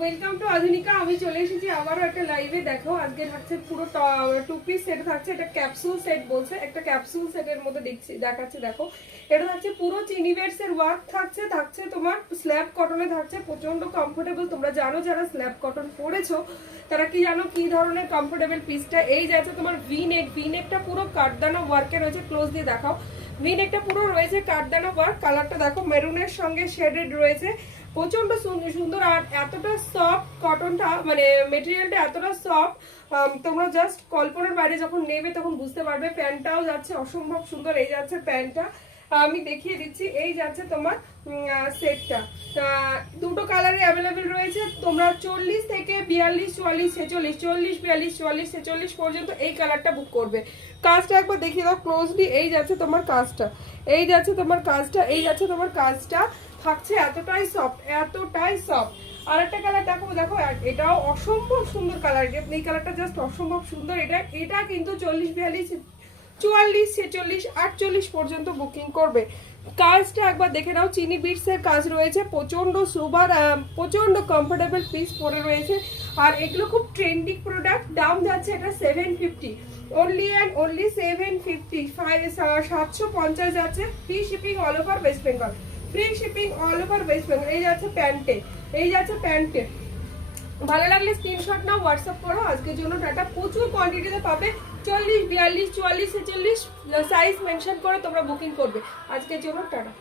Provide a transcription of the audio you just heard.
Welcome to আধুনিকা। আমি চলে এসেছি আবারও একটা লাইভে। দেখো আজকে থাকছে পুরো টু পিস সেট থাকছে। এটা ক্যাপসুল সেট বলছে, একটা ক্যাপসুল সেটের মধ্যে দেখাচ্ছে। দেখো এটা থাকছে পুরো চিনিবেটস এর ওয়ার্ক থাকছে। থাকছে তোমার স্ল্যাব কটনে থাকছে, প্রচন্ড কমফোর্টেবল। তোমরা জানো যারা স্ল্যাব কটন পরেছো তারা কি জানো কি ধরনের কমফোর্টেবল পিসটা। এই যাচ্ছে তোমার ভি নেকটা পুরো কাঠদানা ওয়ার্কে রয়েছে। ক্লোজ দিয়ে দেখাও। ভি নেকটা পুরো রয়েছে কাঠদানা ওয়ার্ক। কালারটা দেখো মেরুনের সঙ্গে শেডেড রয়েছে, প্রচন্ড সুন্দর। আর এতটা সফট কটনটা, মানে মেটেরিয়ালটা এতটা সফট, তোমরা জাস্ট কল্পনার বাইরে যখন নেবে তখন বুঝতে পারবে। প্যান্টটাও যাচ্ছে অসম্ভব সুন্দর। এই যাচ্ছে প্যান্টটা, আমি দেখিয়ে দিচ্ছি। এই যাচ্ছে তোমার সেটটা, দুটো কালারে অ্যাভেলেবেল রয়েছে। তোমরা 40 থেকে 42, 44, 46, 40, 42, 44, 46 পর্যন্ত এই কালারটা বুক করবে। কাজটা একবার দেখিয়ে দাও ক্লোজলি। এই যাচ্ছে তোমার কাজটা, এই যাচ্ছে তোমার কাজটা, এই যাচ্ছে তোমার কাজটা। থাকছে এতটাই সফট, এতটাই সফট। আর একটা কালার দেখো, দেখো এটাও অসম্ভব সুন্দর কালার। এই কালারটা জাস্ট অসম্ভব সুন্দর। এটা কিন্তু 40, 42, 44, 46, 48 পর্যন্ত বুকিং করবে। কাজটা একবার দেখে নাও। চিনি বিটস এর কাজ রয়েছে, প্রচন্ড সুপার, প্রচন্ড কমফোর্টেবল পিস পরে রয়েছে। আর এগুলো খুব ট্রেন্ডিং প্রোডাক্ট। দাম যাচ্ছে এটা 750, অনলি অ্যান্ড অনলি 750, 750 যাচ্ছে। Free shipping all over West Bengal, free shipping all over West Bengal. এই যাচ্ছে প্যান্টে, এই যাচ্ছে প্যান্টে। ভালো লাগলে স্ক্রিনশট নাও, হোয়াটসঅ্যাপ করো। আজকের জন্য টাটা। প্রচুর কোয়ান্টিটিতে পাবে। 40, 42, 44, 46 সাইজ মেনশন করে তোমরা বুকিং করবে। আজকের জন্য টাটা।